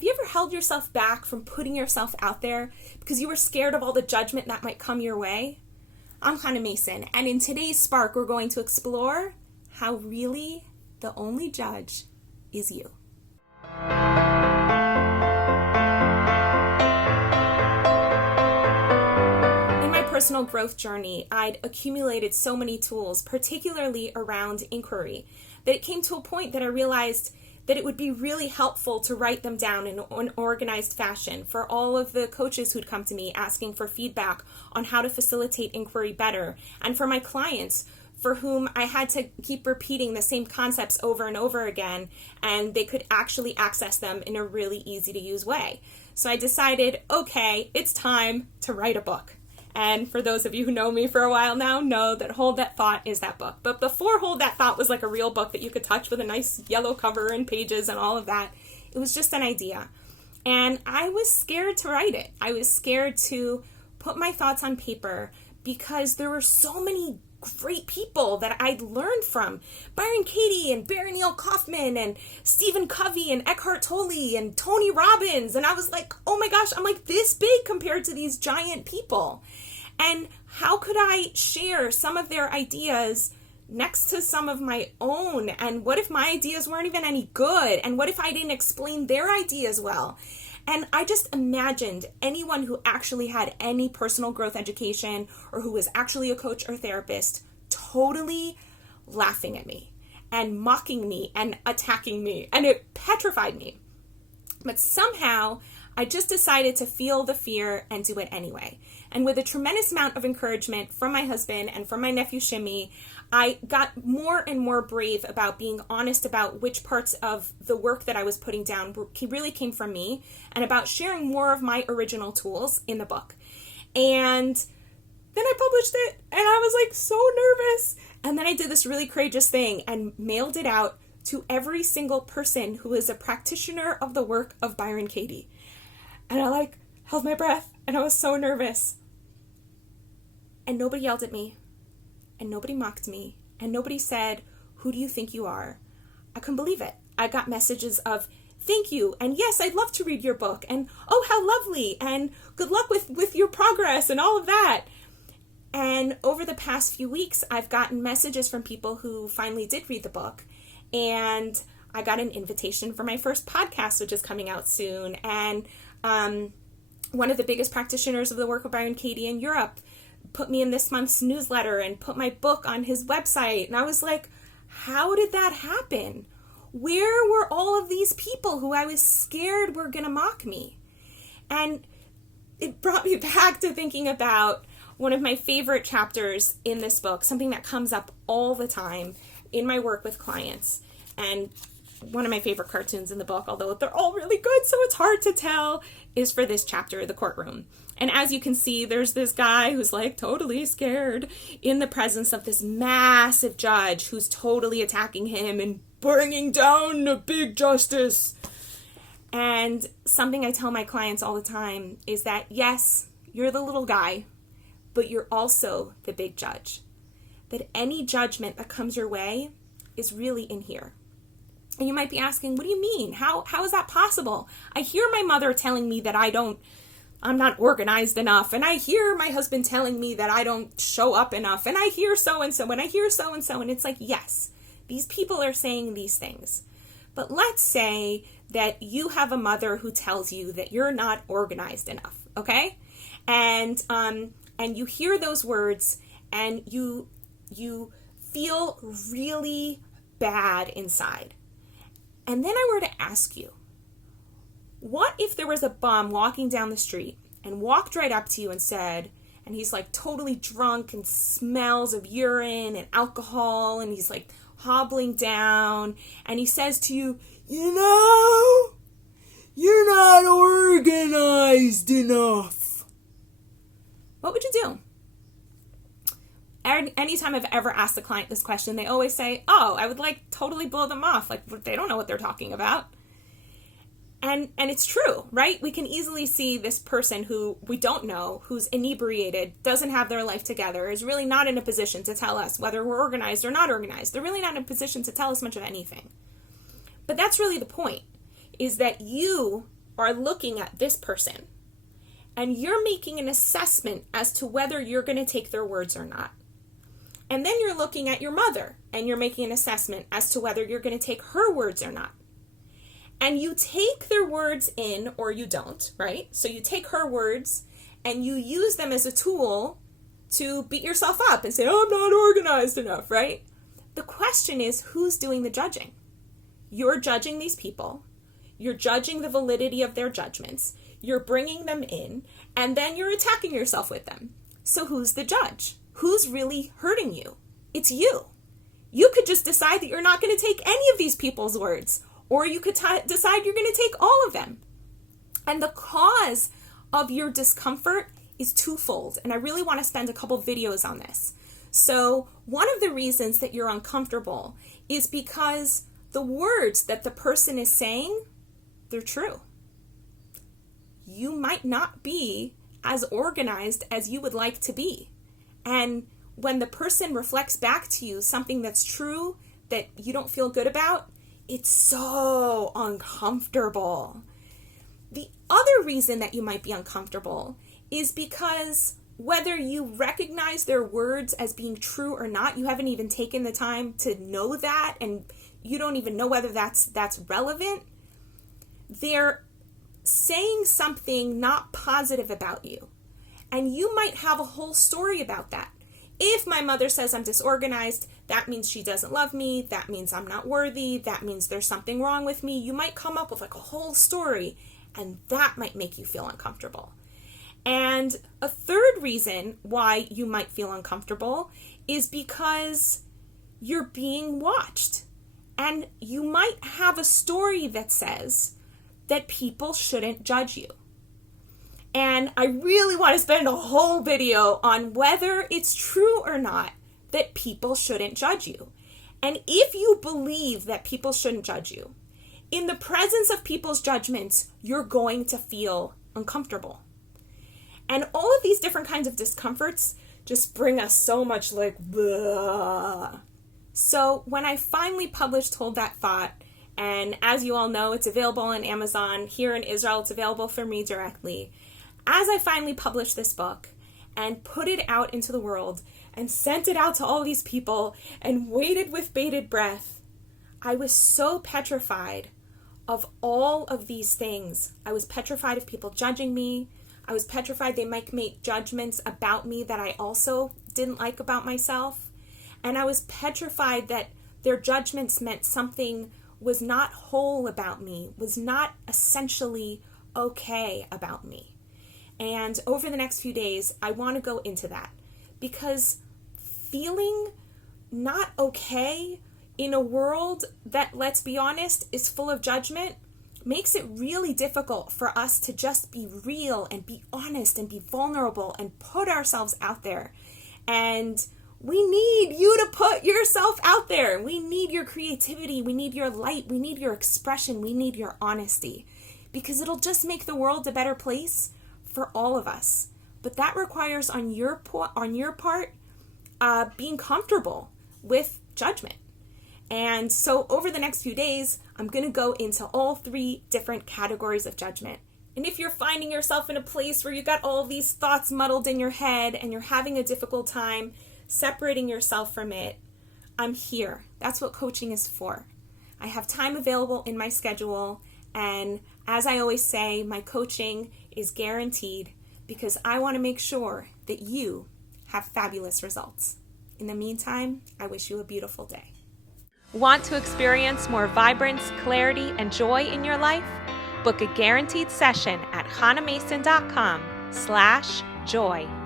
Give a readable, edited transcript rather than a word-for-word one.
Have you ever held yourself back from putting yourself out there because you were scared of all the judgment that might come your way? I'm Hannah Mason, and in today's Spark, we're going to explore how really the only judge is you. In my personal growth journey, I'd accumulated so many tools, particularly around inquiry, that it came to a point that I realized that it would be really helpful to write them down in an organized fashion for all of the coaches who'd come to me asking for feedback on how to facilitate inquiry better, and for my clients for whom I had to keep repeating the same concepts over and over again, and they could actually access them in a really easy to use way. So I decided, okay, it's time to write a book. And for those of you who know me for a while now, know that Hold That Thought is that book. But before Hold That Thought was like a real book that you could touch with a nice yellow cover and pages and all of that, it was just an idea. And I was scared to write it. I was scared to put my thoughts on paper because there were so many great people that I'd learned from. Byron Katie and Barry Neil Kaufman and Stephen Covey and Eckhart Tolle and Tony Robbins. And I was like, oh my gosh, I'm like this big compared to these giant people. And how could I share some of their ideas next to some of my own? And what if my ideas weren't even any good? And what if I didn't explain their ideas well? And I just imagined anyone who actually had any personal growth education or who was actually a coach or therapist totally laughing at me and mocking me and attacking me. And it petrified me. But somehow I just decided to feel the fear and do it anyway. And with a tremendous amount of encouragement from my husband and from my nephew Shimmy, I got more and more brave about being honest about which parts of the work that I was putting down really came from me, and about sharing more of my original tools in the book. And then I published it, and I was like so nervous. And then I did this really courageous thing and mailed it out to every single person who is a practitioner of the work of Byron Katie. And I held my breath, and I was so nervous. And nobody yelled at me, and nobody mocked me, and nobody said, "Who do you think you are?" I couldn't believe it. I got messages of, "Thank you," and "Yes, I'd love to read your book," and "Oh, how lovely," and "Good luck with your progress," and all of that. And over the past few weeks, I've gotten messages from people who finally did read the book, and I got an invitation for my first podcast, which is coming out soon, and one of the biggest practitioners of the work of Byron Katie in Europe put me in this month's newsletter and put my book on his website. And I was like, how did that happen? Where were all of these people who I was scared were going to mock me? And it brought me back to thinking about one of my favorite chapters in this book, something that comes up all the time in my work with clients. And one of my favorite cartoons in the book, although they're all really good, so it's hard to tell, is for this chapter, The Courtroom. And as you can see, there's this guy who's totally scared in the presence of this massive judge who's totally attacking him and bringing down the big justice. And something I tell my clients all the time is that, yes, you're the little guy, but you're also the big judge. That any judgment that comes your way is really in here. And you might be asking, what do you mean? How is that possible? I hear my mother telling me that I'm not organized enough. And I hear my husband telling me that I don't show up enough. And I hear so-and-so, and I hear so-and-so. And it's like, yes, these people are saying these things. But let's say that you have a mother who tells you that you're not organized enough, okay? And you hear those words, and you feel really bad inside. And then I were to ask you, what if there was a bum walking down the street and walked right up to you and said, and he's totally drunk and smells of urine and alcohol, and he's hobbling down, and he says to you, you're not organized enough. What would you do? Anytime I've ever asked a client this question, they always say, oh, I would totally blow them off. They don't know what they're talking about. And it's true, right? We can easily see this person who we don't know, who's inebriated, doesn't have their life together, is really not in a position to tell us whether we're organized or not organized. They're really not in a position to tell us much of anything. But that's really the point, is that you are looking at this person and you're making an assessment as to whether you're going to take their words or not. And then you're looking at your mother and you're making an assessment as to whether you're going to take her words or not. And you take their words in or you don't, right? So you take her words and you use them as a tool to beat yourself up and say, oh, I'm not organized enough, right? The question is, who's doing the judging? You're judging these people. You're judging the validity of their judgments. You're bringing them in, and then you're attacking yourself with them. So who's the judge? Who's really hurting you? It's you. You could just decide that you're not going to take any of these people's words, or you could decide you're going to take all of them. And the cause of your discomfort is twofold, and I really want to spend a couple videos on this. So one of the reasons that you're uncomfortable is because the words that the person is saying, they're true. You might not be as organized as you would like to be. And when the person reflects back to you something that's true that you don't feel good about, it's so uncomfortable. The other reason that you might be uncomfortable is because whether you recognize their words as being true or not, you haven't even taken the time to know that, and you don't even know whether that's relevant. They're saying something not positive about you. And you might have a whole story about that. If my mother says I'm disorganized, that means she doesn't love me. That means I'm not worthy. That means there's something wrong with me. You might come up with like a whole story, and that might make you feel uncomfortable. And a third reason why you might feel uncomfortable is because you're being watched. And you might have a story that says that people shouldn't judge you. And I really want to spend a whole video on whether it's true or not that people shouldn't judge you. And if you believe that people shouldn't judge you, in the presence of people's judgments, you're going to feel uncomfortable. And all of these different kinds of discomforts just bring us so much like, bleh. So when I finally published Hold That Thought, and as you all know, it's available on Amazon. Here in Israel, it's available from me directly. As I finally published this book and put it out into the world and sent it out to all these people and waited with bated breath, I was so petrified of all of these things. I was petrified of people judging me. I was petrified they might make judgments about me that I also didn't like about myself. And I was petrified that their judgments meant something was not whole about me, was not essentially okay about me. And over the next few days, I want to go into that because feeling not okay in a world that, let's be honest, is full of judgment makes it really difficult for us to just be real and be honest and be vulnerable and put ourselves out there. And we need you to put yourself out there. We need your creativity. We need your light. We need your expression. We need your honesty because it'll just make the world a better place for all of us. But that requires on your part being comfortable with judgment. And so over the next few days, I'm going to go into all 3 different categories of judgment. And if you're finding yourself in a place where you got all these thoughts muddled in your head and you're having a difficult time separating yourself from it, I'm here. That's what coaching is for. I have time available in my schedule, and as I always say, my coaching is guaranteed because I want to make sure that you have fabulous results. In the meantime, I wish you a beautiful day. Want to experience more vibrance, clarity, and joy in your life? Book a guaranteed session at hanamason.com/joy.